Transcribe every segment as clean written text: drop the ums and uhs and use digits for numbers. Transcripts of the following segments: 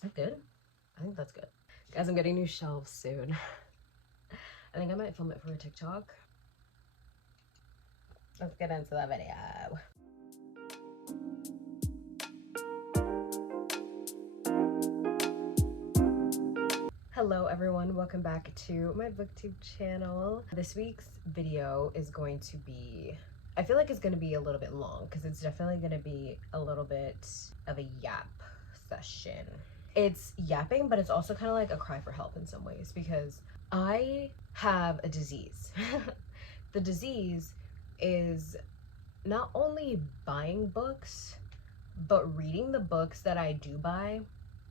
Is that good? I think that's good. Guys, I'm getting new shelves soon. I think I might film it for a TikTok. Let's get into the video. Hello everyone, welcome back to my booktube channel. This week's video is going to be, I feel like it's going to be a little bit long because it's definitely going to be a little bit of a yap session. It's yapping, but it's also kind of like a cry for help in some ways because I have a disease. The disease is not only buying books, but reading the books that I do buy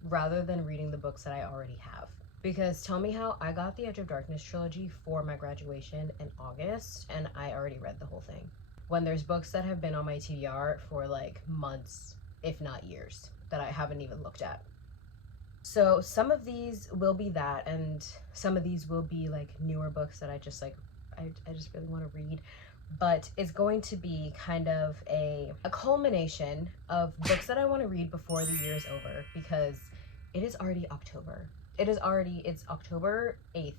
rather than reading the books that I already have. Because tell me how I got the Edge of Darkness trilogy for my graduation in August and I already read the whole thing. When there's books that have been on my TBR for like months, if not years, that I haven't even looked at. So some of these will be that, and some of these will be like newer books that I just like, I just really want to read. But it's going to be kind of a culmination of books that I want to read before the year is over, because it is already October. It's October 8th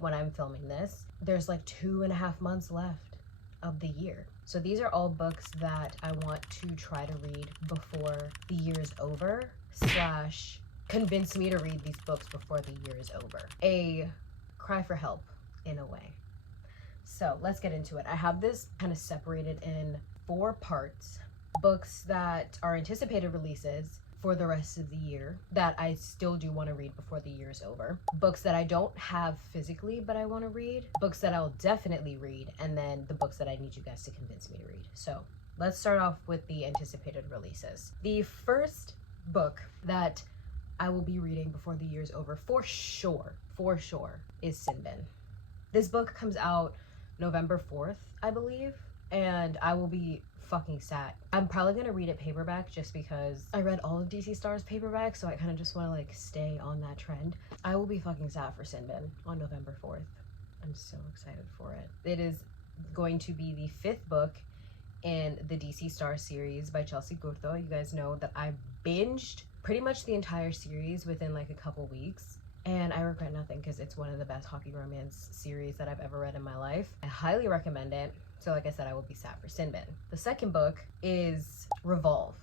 when I'm filming this. There's like 2.5 months left of the year. So these are all books that I want to try to read before the year is over, slash convince me to read these books before the year is over. A cry for help in a way. So let's get into it. I have this kind of separated in 4 parts. Books that are anticipated releases for the rest of the year that I still do want to read before the year is over. Books that I don't have physically but I want to read. Books that I'll definitely read. And then the books that I need you guys to convince me to read. So let's start off with the anticipated releases. The first book that I will be reading before the year is over for sure, is Sin Bin. This book comes out November 4th, I believe, and I will be fucking sad. I'm probably gonna read it paperback just because I read all of DC Star's paperback, so I kind of just want to like stay on that trend. I will be fucking sad for Sin Bin on November 4th. I'm so excited for it. It is going to be the 5th book in the DC Star series by Chelsea Gurto. You guys know that I binged pretty much the entire series within like a couple weeks. And I regret nothing because it's one of the best hockey romance series that I've ever read in my life. I highly recommend it. So like I said, I will be sad for Sin Bin. The second book is Revolve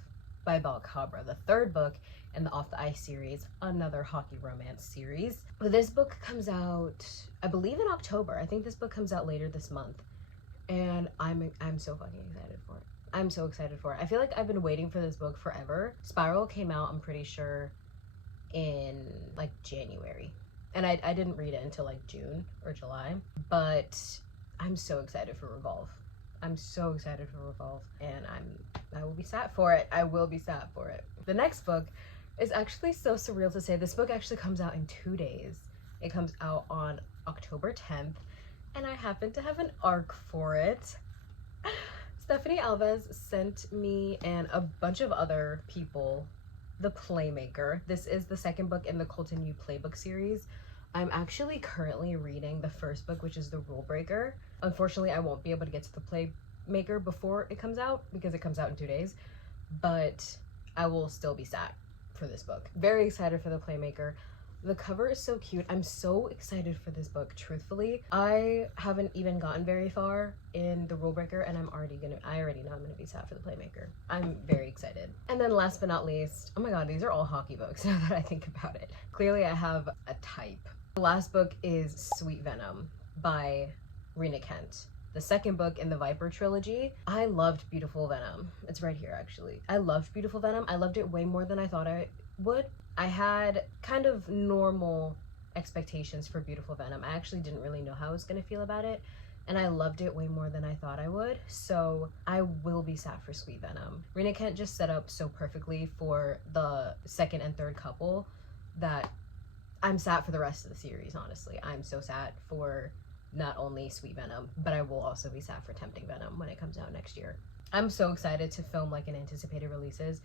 by Belle Cabra. The third book in the Off the Ice series, another hockey romance series. But this book comes out, I believe in October. I think this book comes out later this month. And I'm so fucking excited for it. I'm so excited for it. I feel like I've been waiting for this book forever. Spiral came out, I'm pretty sure, in like January. And I didn't read it until like June or July. But I'm so excited for Revolve. I'm so excited for Revolve. And I will be sad for it. I will be sad for it. The next book is actually so surreal to say. This book actually comes out in 2 days. It comes out on October 10th. And I happen to have an arc for it. Stephanie Alves sent me and a bunch of other people The Playmaker. This is the second book in the Colton U Playbook series. I'm actually currently reading the first book, which is The Rule Breaker. Unfortunately, I won't be able to get to the Playmaker before it comes out because it comes out in 2 days, but I will still be sad for this book. Very excited for The Playmaker. The cover is so cute. I'm so excited for this book, truthfully. I haven't even gotten very far in The Rule Breaker and I already know I'm gonna be sad for The Playmaker. I'm very excited. And then last but not least, oh my god, these are all hockey books now that I think about it. Clearly I have a type. The last book is Sweet Venom by Rena Kent. The second book in the Viper trilogy. I loved Beautiful Venom. It's right here actually. I loved Beautiful Venom. I loved it way more than I thought I would. I had kind of normal expectations for Beautiful Venom. I actually didn't really know how I was going to feel about it, and I loved it way more than I thought I would, so I will be sad for Sweet Venom. Rena Kent just set up so perfectly for the second and third couple that I'm sad for the rest of the series, honestly. I'm so sad for not only Sweet Venom, but I will also be sad for Tempting Venom when it comes out next year. I'm so excited to film like an anticipated releases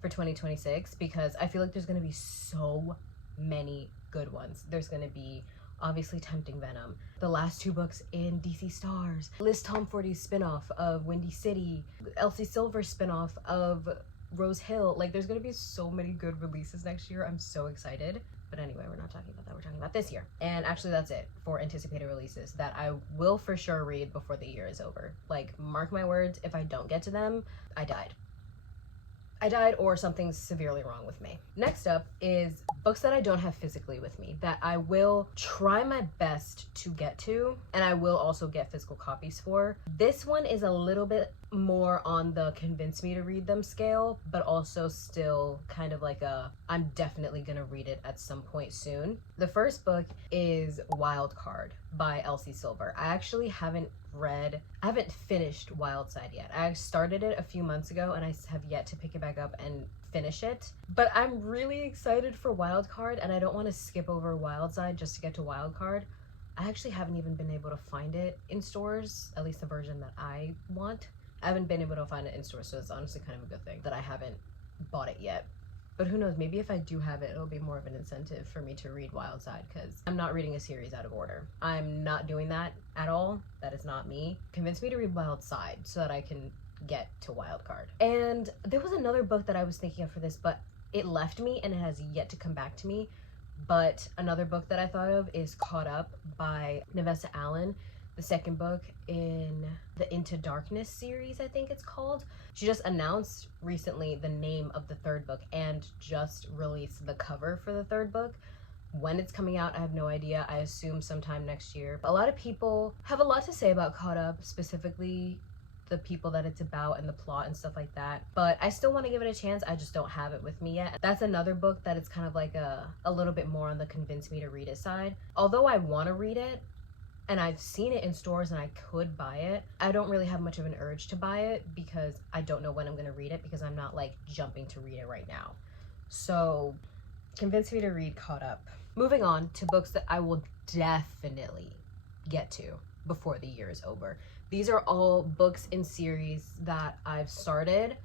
for 2026 because I feel like there's going to be so many good ones. There's going to be obviously Tempting Venom, the last 2 books in DC Stars, Liz Tom Forty's spinoff of Windy City, Elsie Silver's spinoff of Rose Hill. Like, there's gonna be so many good releases next year. I'm so excited. But anyway, we're not talking about that. We're talking about this year. And actually, that's it for anticipated releases that I will for sure read before the year is over. Like, mark my words, if I don't get to them, I died. I died, or something's severely wrong with me. Next up is books that I don't have physically with me that I will try my best to get to, and I will also get physical copies for. This one is a little bit more on the convince me to read them scale, but also still kind of like a I'm definitely gonna read it at some point soon. The first book is Wild Card by Elsie Silver. I actually haven't finished Wild Side yet. I started it a few months ago and I have yet to pick it back up and finish it. But I'm really excited for Wild Card, and I don't want to skip over Wild Side just to get to Wild Card. I actually haven't even been able to find it in stores, at least the version that I want. I haven't been able to find it in stores, so it's honestly kind of a good thing that I haven't bought it yet. But who knows, maybe if I do have it, it'll be more of an incentive for me to read Wild Side, because I'm not reading a series out of order. I'm not doing that at all. That is not me. Convince me to read Wild Side so that I can get to Wild Card. And there was another book that I was thinking of for this, but it left me and it has yet to come back to me. But another book that I thought of is Caught Up by Nevessa Allen, the second book in the Into Darkness series, I think it's called. She just announced recently the name of the third book and just released the cover for the third book. When it's coming out, I have no idea. I assume sometime next year. A lot of people have a lot to say about Caught Up, specifically the people that it's about and the plot and stuff like that. But I still want to give it a chance. I just don't have it with me yet. That's another book that it's kind of like a little bit more on the convince me to read it side. Although I want to read it, and I've seen it in stores and I could buy it, I don't really have much of an urge to buy it because I don't know when I'm going to read it, because I'm not like jumping to read it right now. So convince me to read Caught Up. Moving on to books that I will definitely get to before the year is over. These are all books in series that I've started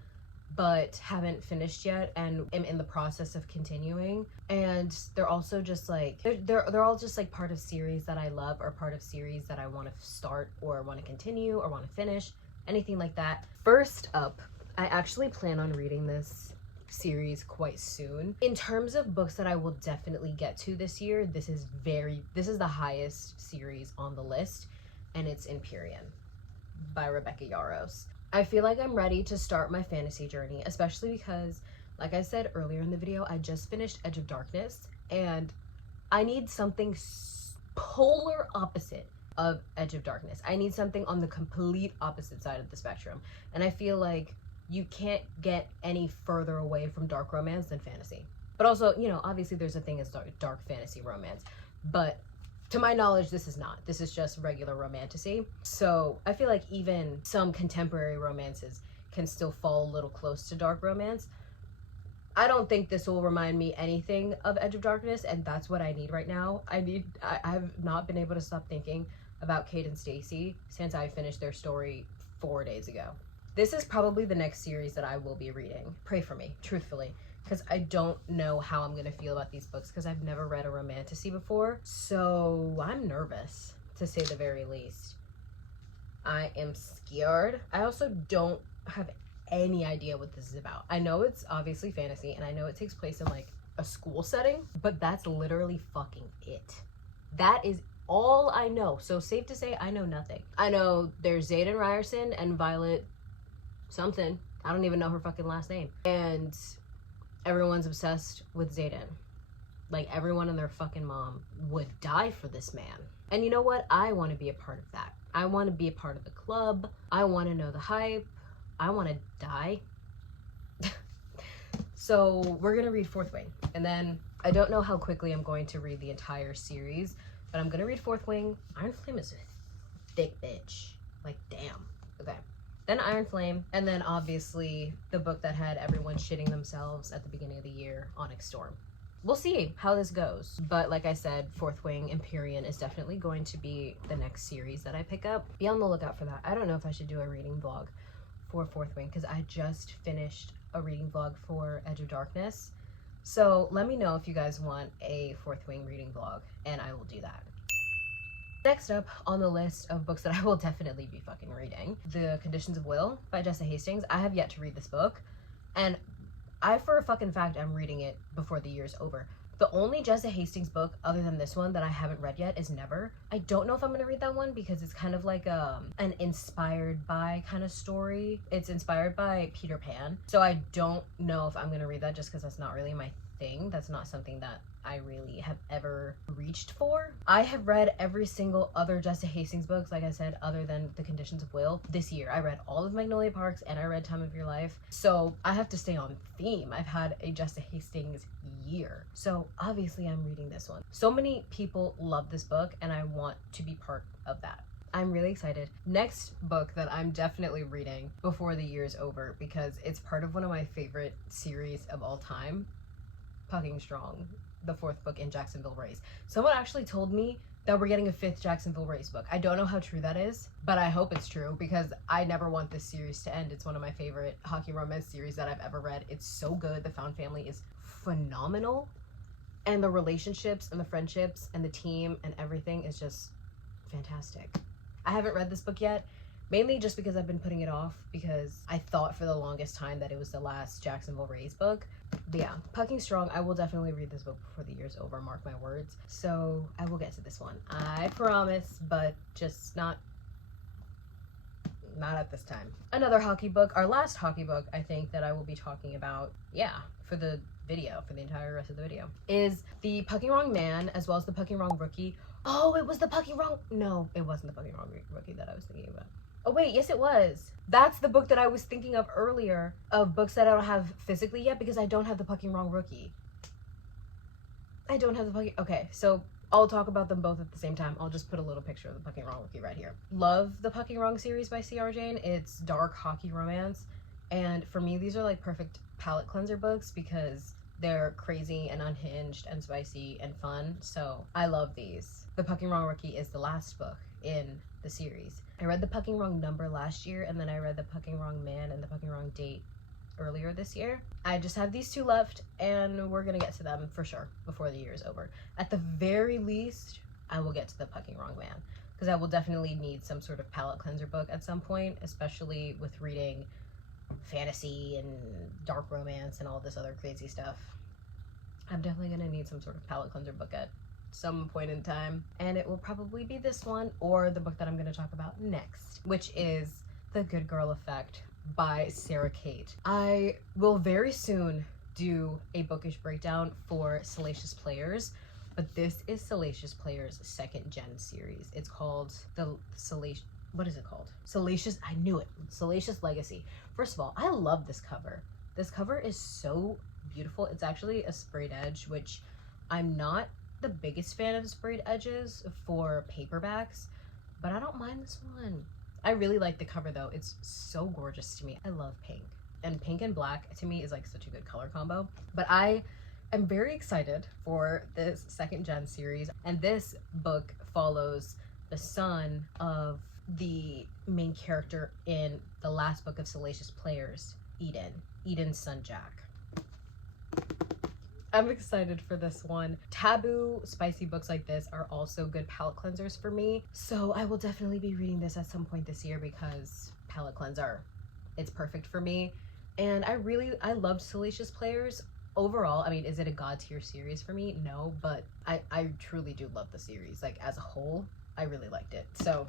but haven't finished yet and am in the process of continuing. And they're also just like they're all just like part of series that I love, or part of series that I want to start or want to continue or want to finish, anything like that. First up, I actually plan on reading this series quite soon. In terms of books that I will definitely get to this year, this is the highest series on the list, and it's Empyrean by Rebecca Yarros. I feel like I'm ready to start my fantasy journey, especially because, like I said earlier in the video, I just finished Edge of Darkness, and I need something polar opposite of Edge of Darkness. I need something on the complete opposite side of the spectrum, and I feel like you can't get any further away from dark romance than fantasy. But also, you know, obviously there's a thing as dark fantasy romance, but to my knowledge, this is not. This is just regular romantasy. So I feel like even some contemporary romances can still fall a little close to dark romance. I don't think this will remind me anything of Edge of Darkness, and that's what I need right now. I've not been able to stop thinking about Kate and Stacy since I finished their story 4 days ago. This is probably the next series that I will be reading. Pray for me, truthfully, because I don't know how I'm going to feel about these books, because I've never read a romantasy before. So I'm nervous, to say the very least. I am scared. I also don't have any idea what this is about. I know it's obviously fantasy, and I know it takes place in like a school setting, but that's literally fucking it. That is all I know. So safe to say, I know nothing. I know there's Xaden Ryerson and Violet something. I don't even know her fucking last name. And everyone's obsessed with Xaden. Like, everyone and their fucking mom would die for this man. And you know what? I want to be a part of that. I want to be a part of the club. I want to know the hype. I want to die. So we're going to read Fourth Wing. And then I don't know how quickly I'm going to read the entire series, but I'm going to read Fourth Wing. Iron Flame is a thick bitch. Like, damn. Okay. Then Iron Flame, and then obviously the book that had everyone shitting themselves at the beginning of the year, Onyx Storm. We'll see how this goes. But like I said, Fourth Wing, Empyrean is definitely going to be the next series that I pick up. Be on the lookout for that. I don't know if I should do a reading vlog for Fourth Wing, because I just finished a reading vlog for Edge of Darkness. So let me know if you guys want a Fourth Wing reading vlog, and I will do that. Next up on the list of books that I will definitely be fucking reading, The Conditions of Will by Jessa Hastings. I have yet to read this book, and I for a fucking fact am reading it before the year's over. The only Jessa Hastings book other than this one that I haven't read yet is Never. I don't know if I'm gonna read that one because it's kind of like an inspired by kind of story. It's inspired by Peter Pan. So I don't know if I'm gonna read that just because that's not really my thing. That's not something that I really have ever reached for. I have read every single other Jessa Hastings books, like I said, other than The Conditions of Will this year. I read all of Magnolia Parks and I read Time of Your Life. So I have to stay on theme. I've had a Jessa Hastings year. So obviously I'm reading this one. So many people love this book and I want to be part of that. I'm really excited. Next book that I'm definitely reading before the year's over because it's part of one of my favorite series of all time, Pucking Strong, the 4th book in Jacksonville Race. Someone actually told me that we're getting a 5th Jacksonville Race book. I don't know how true that is, but I hope it's true because I never want this series to end. It's one of my favorite hockey romance series that I've ever read. It's so good. The found family is phenomenal. And the relationships and the friendships and the team and everything is just fantastic. I haven't read this book yet, mainly just because I've been putting it off because I thought for the longest time that it was the last Jacksonville Race book. But yeah, Pucking Strong, I will definitely read this book before the year's over, mark my words. So I will get to this one. I promise, but just not at this time. Another hockey book, our last hockey book, I think, that I will be talking about, for the video, for the entire rest of the video, is the Pucking Wrong Man, as well as the Pucking Wrong Rookie. Oh, it was the Pucking Wrong... No, it wasn't the Pucking Wrong Rookie that I was thinking about. Oh wait, yes it was. That's the book that I was thinking of earlier, of books that I don't have physically yet because I don't have the Pucking Wrong Rookie. I don't have the Pucking... Okay, so I'll talk about them both at the same time. I'll just put a little picture of the Pucking Wrong Rookie right here. Love the Pucking Wrong series by C.R. Jane. It's dark hockey romance. And for me, these are like perfect palate cleanser books because they're crazy and unhinged and spicy and fun. So I love these. The Pucking Wrong Rookie is the last book in the series. I read the Pucking Wrong Number last year, and then I read the Pucking Wrong Man and the Pucking Wrong Date earlier this year. I just have these 2 left, and we're gonna get to them for sure before the year is over. At the very least, I will get to the Pucking Wrong Man, because I will definitely need some sort of palate cleanser book at some point, especially with reading fantasy and dark romance and all this other crazy stuff. I'm definitely gonna need some sort of palate cleanser book at some point in time, and it will probably be this one or the book that I'm going to talk about next, which is The Good Girl Effect by Sarah Kate. I will very soon do a bookish breakdown for Salacious Players, but this is Salacious Players' 2nd gen series. It's called the Salacious... What is it called? Salacious... I knew it. Salacious Legacy. First of all, I love this cover. This cover is so beautiful. It's actually a sprayed edge, which I'm not the biggest fan of sprayed edges for paperbacks, but I don't mind this one. I really like the cover though. It's so gorgeous to me. I love pink, and pink and black to me is like such a good color combo. But I am very excited for this 2nd gen series, and this book follows the son of the main character in the last book of Salacious Players, Eden's son Jack. I'm excited for this one. Taboo, spicy books like this are also good palate cleansers for me. So I will definitely be reading this at some point this year because palate cleanser, it's perfect for me. And I loved Salacious Players. Overall, I mean, is it a god tier series for me? No, but I truly do love the series. Like as a whole, I really liked it. So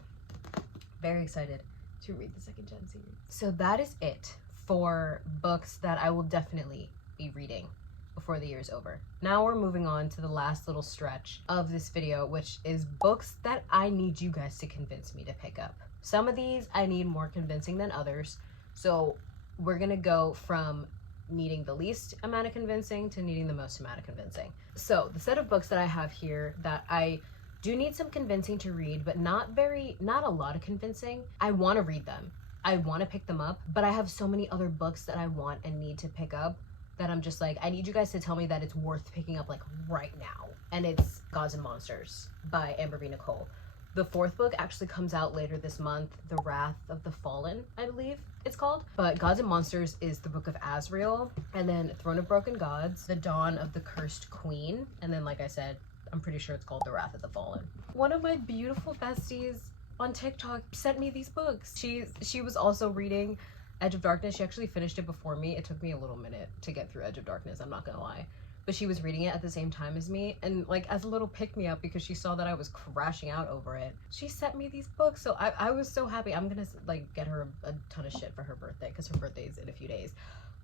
very excited to read the 2nd gen series. So that is it for books that I will definitely be reading before the year is over. Now we're moving on to the last little stretch of this video, which is books that I need you guys to convince me to pick up. Some of these I need more convincing than others, so we're gonna go from needing the least amount of convincing to needing the most amount of convincing. So the set of books that I have here that I do need some convincing to read, but not a lot of convincing. I want to read them. I want to pick them up, but I have so many other books that I want and need to pick up that I'm just like, I need you guys to tell me that it's worth picking up like right now. And it's Gods and Monsters by Amber V. Nicole. The 4th book actually comes out later this month, The Wrath of the Fallen, I believe it's called. But Gods and Monsters is the Book of Azrael, and then Throne of Broken Gods, The Dawn of the Cursed Queen, and then like I said, I'm pretty sure it's called The Wrath of the Fallen. One of my beautiful besties on TikTok sent me these books. She was also reading Edge of Darkness. She actually finished it before me. It took me a little minute to get through Edge of Darkness, I'm not gonna lie. But she was reading it at the same time as me, and like as a little pick-me-up because she saw that I was crashing out over it, she sent me these books. So I was so happy. I'm gonna like get her a ton of shit for her birthday because her birthday's in a few days.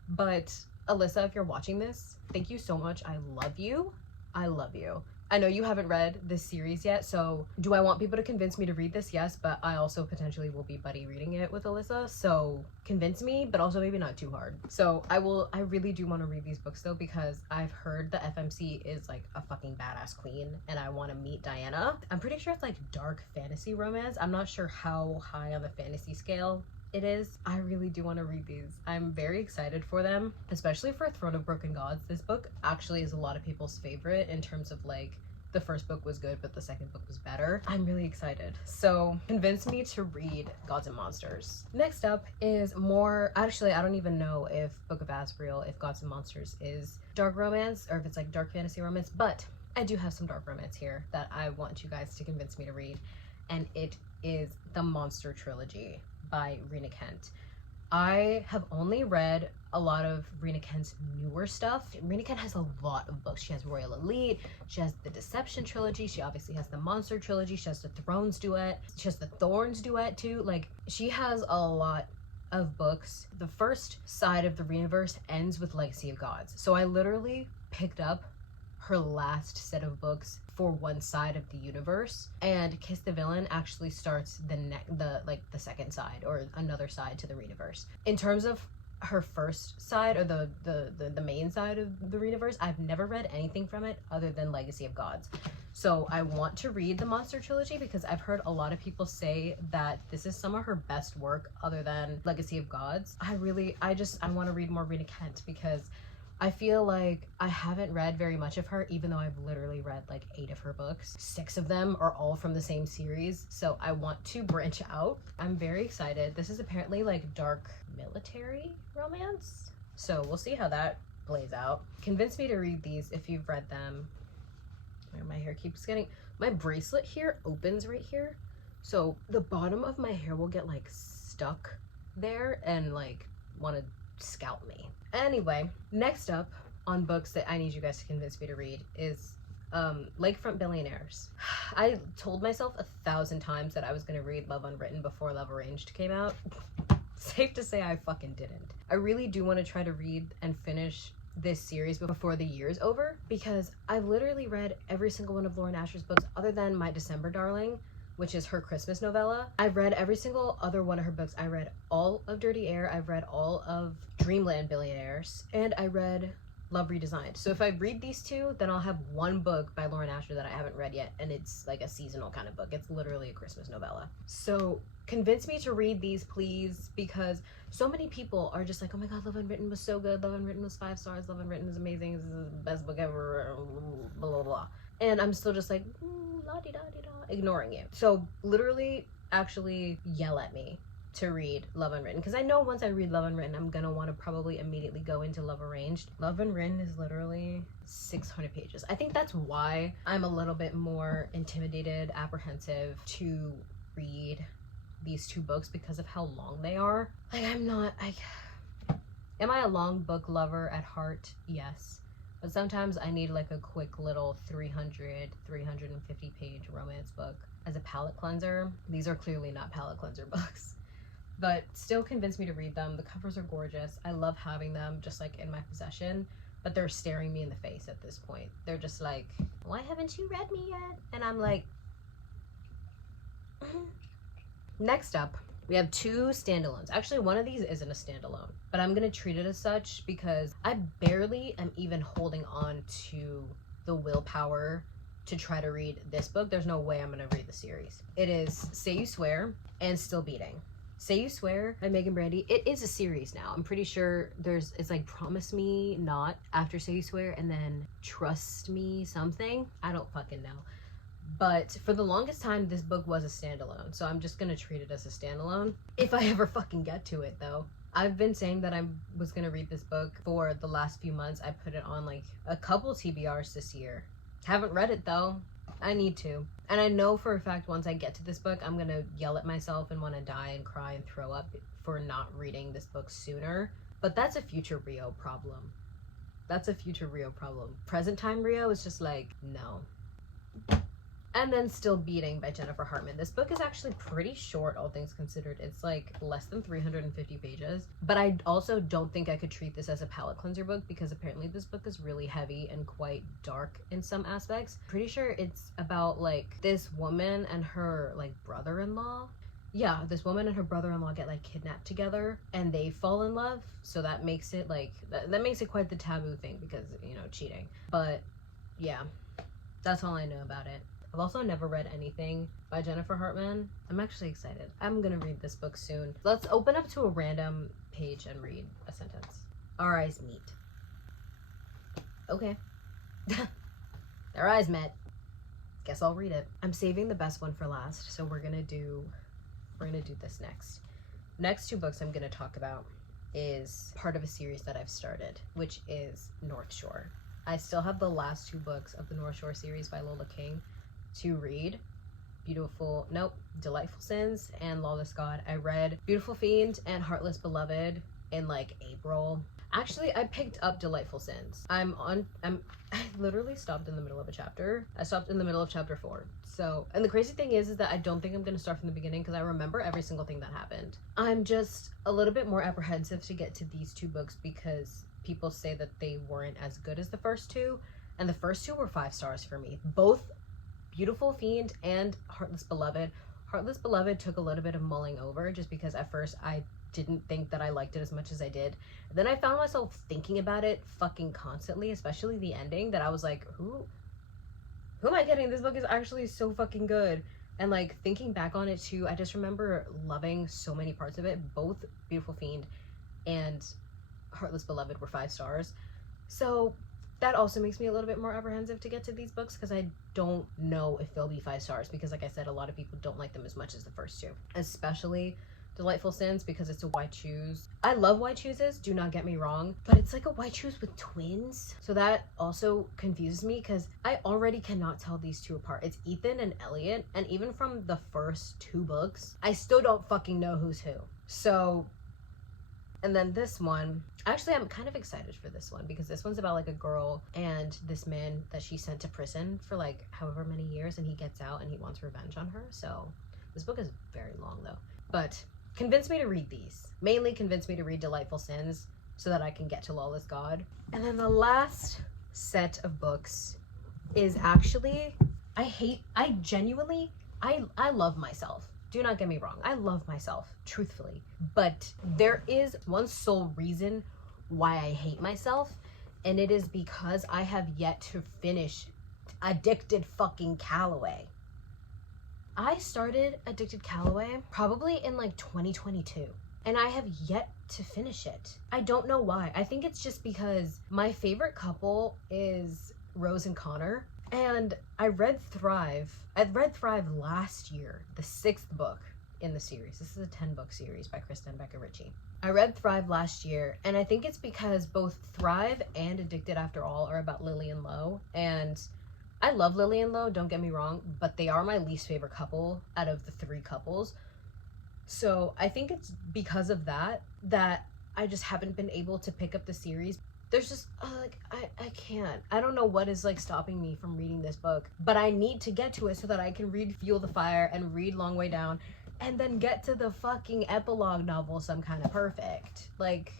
But Alyssa, if you're watching this, thank you so much. I love you. I love you. I know you haven't read this series yet, so do I want people to convince me to read this? Yes, but I also potentially will be buddy reading it with Alyssa, so convince me, but also maybe not too hard. So I really do want to read these books though, because I've heard the FMC is like a fucking badass queen, and I want to meet Diana. I'm pretty sure it's like dark fantasy romance. I'm not sure how high on the fantasy scale it is. I really do want to read these. I'm very excited for them, especially for Throne of Broken Gods. This book actually is a lot of people's favorite in terms of like, the first book was good, but the second book was better. I'm really excited. So convince me to read Gods and Monsters. Next up is more, actually, I don't even know if Book of Asriel, if Gods and Monsters is dark romance or if it's like dark fantasy romance, but I do have some dark romance here that I want you guys to convince me to read. And it is the Monster Trilogy by Rena Kent. I have only read a lot of Rena Kent's newer stuff. Rena Kent has a lot of books. She has Royal Elite, she has the Deception Trilogy, she obviously has the Monster Trilogy, she has the Thrones Duet, she has the Thorns Duet too. Like, she has a lot of books. The first side of the Renaverse ends with Legacy of Gods. So I literally picked up her last set of books for one side of the universe, and Kiss the Villain actually starts the second side or another side to the Renaverse. In terms of her first side or the main side of the Renaverse, I've never read anything from it other than Legacy of Gods. So I want to read the Monster Trilogy because I've heard a lot of people say that this is some of her best work other than Legacy of Gods. I want to read more Rena Kent because I feel like I haven't read very much of her, even though I've literally read like 8 of her books. 6 of them are all from the same series, so I want to branch out. I'm very excited. This is apparently like dark military romance, so we'll see how that plays out. Convince me to read these if you've read them. My hair keeps getting, my bracelet here opens right here, so the bottom of my hair will get like stuck there and like want to scalp me. Anyway, next up on books that I need you guys to convince me to read is Lakefront Billionaires. I told myself 1,000 times that I was going to read Love Unwritten before Love Arranged came out. Safe to say I fucking didn't. I really do want to try to read and finish this series before the year's over, because I've literally read every single one of Lauren Asher's books other than My December Darling, which is her Christmas novella. I've read every single other one of her books. I read all of Dirty Air, I've read all of Dreamland Billionaires, and I read Love Redesigned. So if I read these 2, then I'll have one book by Lauren Asher that I haven't read yet, and it's like a seasonal kind of book. It's literally a Christmas novella. So convince me to read these, please, because so many people are just like, oh my god, Love Unwritten was so good, Love Unwritten was 5 stars, Love Unwritten is amazing, this is the best book ever, blah blah blah. And I'm still just like, la-di-da-di-da, ignoring you. So literally, actually yell at me to read Love Unwritten, because I know once I read Love Unwritten, I'm gonna want to probably immediately go into Love Arranged. Love Unwritten is literally 600 pages. I think that's why I'm a little bit more intimidated, apprehensive to read these 2 books, because of how long they are. Like, am I a long book lover at heart? Yes. But sometimes I need like a quick little 350 page romance book as a palate cleanser. These are clearly not palate cleanser books, but still convince me to read them. The covers are gorgeous. I love having them just like in my possession, but they're staring me in the face at this point. They're just like, why haven't you read me yet? And I'm like, Next up, we have 2 standalones. Actually, one of these isn't a standalone, but I'm gonna treat it as such because I barely am even holding on to the willpower to try to read this book. There's no way I'm gonna read the series. It is Say You Swear and Still Beating. Say You Swear by Megan Brandy. It is a series now. I'm pretty sure it's like Promise Me Not after Say You Swear, and then Trust Me something. I don't fucking know. But for the longest time, this book was a standalone, so I'm just gonna treat it as a standalone. If I ever fucking get to it, though. I've been saying that I was gonna read this book for the last few months. I put it on like a couple TBRs this year. Haven't read it, though. I need to. And I know for a fact once I get to this book, I'm gonna yell at myself and want to die and cry and throw up for not reading this book sooner. But that's a future Rio problem. That's a future Rio problem. Present time Rio is just like, no. And then Still Beating by Jennifer Hartman. This book is actually pretty short, all things considered. It's like less than 350 pages. But I also don't think I could treat this as a palate cleanser book because apparently this book is really heavy and quite dark in some aspects. Pretty sure it's about like this woman and her like brother-in-law. Yeah, this woman and her brother-in-law get like kidnapped together and they fall in love. So that makes it like, that makes it quite the taboo thing because, you know, cheating. But yeah, that's all I know about it. I've also never read anything by Jennifer Hartman. I'm actually excited. I'm gonna read this book soon. Let's open up to a random page and read a sentence. Our eyes meet. Okay. Their eyes met. Guess I'll read it. I'm saving the best one for last, so we're gonna do this next. Next two books I'm gonna talk about is part of a series that I've started, which is North Shore. I still have the last two books of the North Shore series by Lola King to read. Delightful Sins and Lawless God. I read Beautiful Fiend and Heartless Beloved in like April. Actually, I picked up Delightful Sins. I literally stopped in the middle of a chapter. I stopped in the middle of chapter 4. So, and the crazy thing is that I don't think I'm gonna start from the beginning because I remember every single thing that happened. I'm just a little bit more apprehensive to get to these two books because people say that they weren't as good as the first two, and the first two were 5 stars for me. Both Beautiful Fiend and Heartless Beloved. Heartless Beloved took a little bit of mulling over just because at first I didn't think that I liked it as much as I did. And then I found myself thinking about it fucking constantly, especially the ending, that I was like, who am I kidding? This book is actually so fucking good. And like thinking back on it too, I just remember loving so many parts of it. Both Beautiful Fiend and Heartless Beloved were 5 stars. So that also makes me a little bit more apprehensive to get to these books because I don't know if they'll be 5 stars because like I said, a lot of people don't like them as much as the first two, especially Delightful Sins because it's a white choose. I love white chooses, do not get me wrong, but it's like a white choose with twins. So that also confuses me because I already cannot tell these two apart. It's Ethan and Elliot, and even from the first 2 books, I still don't fucking know who's who. So, and then this one, actually I'm kind of excited for this one because this one's about like a girl and this man that she sent to prison for like however many years, and he gets out and he wants revenge on her. So this book is very long though, but convince me to read these. Mainly convince me to read Delightful Sins so that I can get to Lawless God. And then the last set of books is actually, I genuinely love myself. Do not get me wrong. I love myself, truthfully. But there is one sole reason why I hate myself, and it is because I have yet to finish Addicted fucking Calloway. I started Addicted Calloway probably in like 2022, and I have yet to finish it. I don't know why. I think it's just because my favorite couple is Rose and Connor, and I read Thrive. I read Thrive last year, the 6th book in the series. This is a 10-book series by Krista and Becca Ritchie. I read Thrive last year, and I think it's because both Thrive and Addicted After All are about Lily and Lo, and I love Lily and Lo, don't get me wrong, but they are my least favorite couple out of the 3 couples. So I think it's because of that I just haven't been able to pick up the series. There's just, I can't. I don't know what is, like, stopping me from reading this book, but I need to get to it so that I can read Fuel the Fire and read Long Way Down and then get to the fucking epilogue novel Some Kind of Perfect. Like,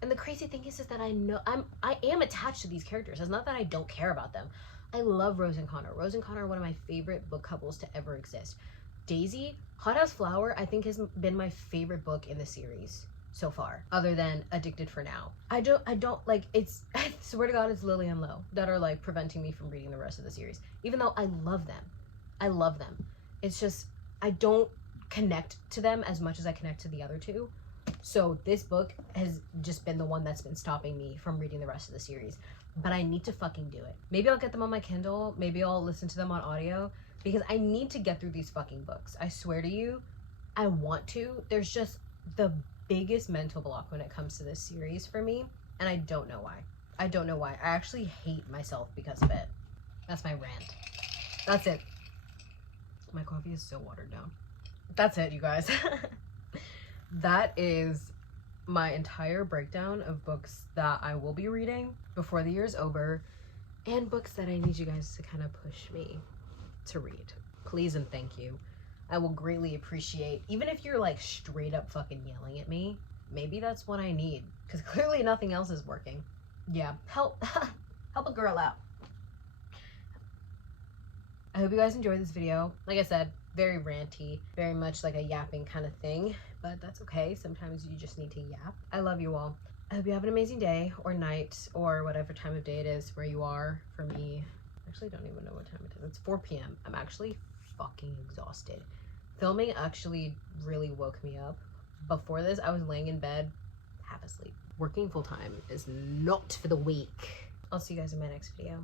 and the crazy thing is that I am attached to these characters. It's not that I don't care about them. I love Rose and Connor. Rose and Connor are one of my favorite book couples to ever exist. Daisy, Hothouse Flower, I think has been my favorite book in the series so far, other than Addicted for Now. I don't like, it's, I swear to God, it's Lily and Lo that are like preventing me from reading the rest of the series, even though I love them. It's just, I don't connect to them as much as I connect to the other two. So this book has just been the one that's been stopping me from reading the rest of the series, but I need to fucking do it. Maybe I'll get them on my Kindle, maybe I'll listen to them on audio, because I need to get through these fucking books. I swear to you, I want to. There's just the biggest mental block when it comes to this series for me, and I don't know why. I actually hate myself because of it. That's my rant. That's it. My coffee is so watered down. That's it, you guys. That is my entire breakdown of books that I will be reading before the year's over, and books that I need you guys to kind of push me to read. Please and thank you. I will greatly appreciate, even if you're like straight up fucking yelling at me, maybe that's what I need, because clearly nothing else is working. Yeah, help help a girl out. I hope you guys enjoyed this video. Like I said, very ranty, very much like a yapping kind of thing, but that's okay. Sometimes you just need to yap. I love you all. I hope you have an amazing day or night or whatever time of day it is where you are. For me, I actually don't even know what time it is. It's 4 p.m. I'm actually fucking exhausted. Filming actually really woke me up. Before this, I was laying in bed, half asleep. Working full time is not for the weak. I'll see you guys in my next video.